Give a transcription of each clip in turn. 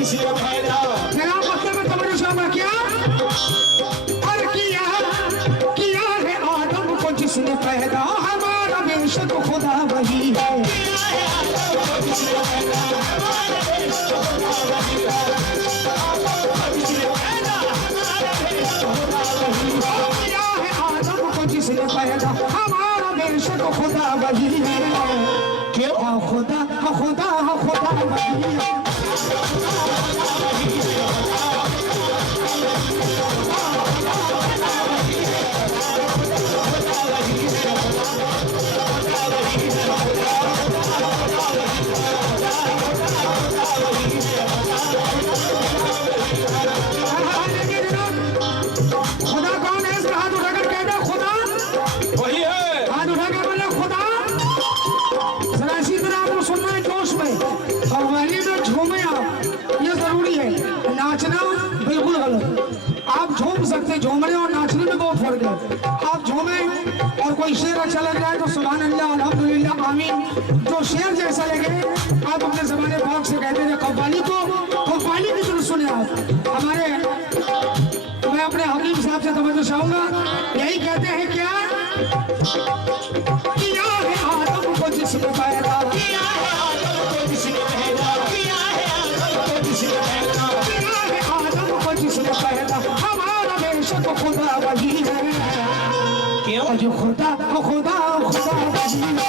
किसने भेजा? मेरा मतलब है तुम्हारे सामने क्या और किया है आदम को जिसने पैदा, हमारा बेशक खुदा वही है। जिसने पैदा हमारा बेशक खुदा वही है। क्यों खुदा खुदा खुदा वही है। खुदा कौन है? इसका हाथ उठाकर कहना खुदा वही है। हाथ उठाकर बोले खुदा। जरा इसी तरह आपको सुनना है जोश में, कव्वाली में झूमे आप, ये जरूरी है। नाचना बिल्कुल गलत। आप झूम सकते, झूमने और नाचने में बहुत फर्क है। आप झूमे और कोई शेर अच्छा लग रहा है तो सुभान अल्लाह अल्हम्दुलिल्लाह आमीन, जो शेर जैसा लगे आप अपने ज़बान पाक से कहते हैं। कव्वाली की तरफ सुने आप। हमारे मैं अपने हकीम साहब से तवज्जो चाहूंगा, यही कहते हैं क्या है आदम को जिसने पैदा, किया है आदम को जिसने भेजा, किया है आदम को जिसने भेजा, है आदम को जिसने पैदा, हमारा बेशक खुदा वही है। क्यों? जो खुदा खुदा खुदा वही है।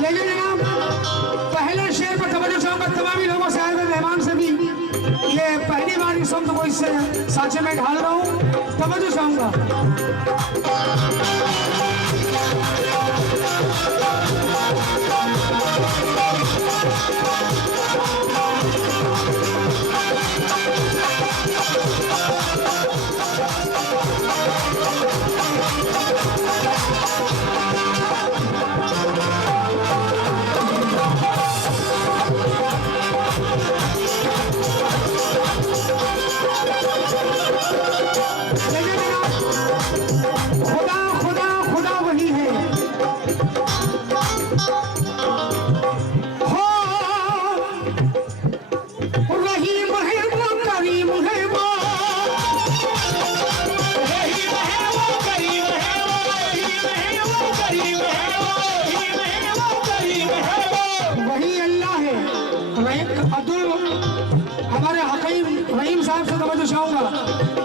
लेकिन जनाब पहले शेर पर तवज्जो चाहूंगा तमामी लोगों से, आए हुए मेहमान से भी। ये पहली बार इस शब्द को इससे सांचे में ढाल रहा हूँ, तवज्जो चाहूंगा। खुदा खुदा खुदा वही है। हो रहीम है वो, करीम है वो, रहीम है वो, करीम है वो, रहीम है वो, करीम है वो, रहीम है वो, करीम है वो। वही अल्लाह है। हमारे हकीम रहीम साहब से तवज्जो चाहूंगा,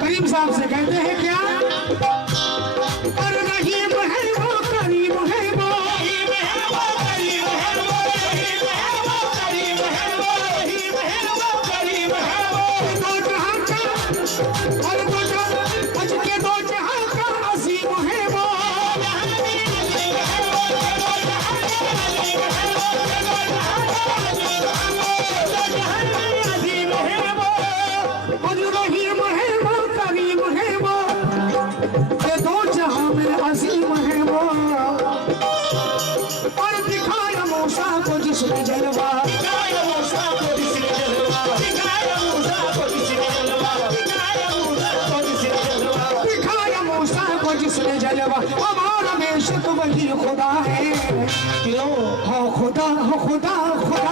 करीम साहब से कहते हैं क्या रहीम है वो, करीम है वो, रहीम है वो, करीम है वो, रहीम है वो, करीम है वो, रहीम है वो, करीम है वो। दो जहां का और दो के दो जहां का अजीम है वो। रहीम है वो, करीम है वो, ये दो जहां में अजीम है वो। और दिखाया मूसा को जिसने जलवा, दिखाया मूसा को जिसने जलवा, दिखाया मूसा को जिसने जलवा, दिखाया मूसा को जिसने जलवा, दिखाया मूसा को जिसने जलवा, हमारा बेशक वही खुदा है। क्यों? हो खुदा हो खुदा खुदा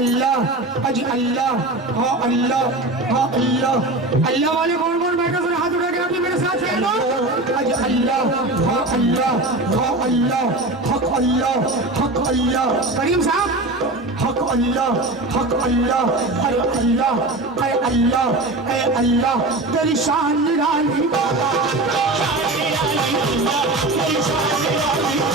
अल्लाह अज अल्लाह हाँ अल्लाह हाँ अल्लाह। अल्लाह वाले कौन कौन बैठे सर हाथ उठा के आप मेरे साथ कह दो अज अल्लाह हाँ अल्लाह हाँ अल्लाह हक अल्लाह हक अल्लाह। करीम साहब हक अल्लाह, हक अल्लाह, अरे अल्लाह, अरे अल्लाह, अरे अल्लाह, तेरी शान निराली बाबा, शान निराली अल्लाह, तेरी शान निराली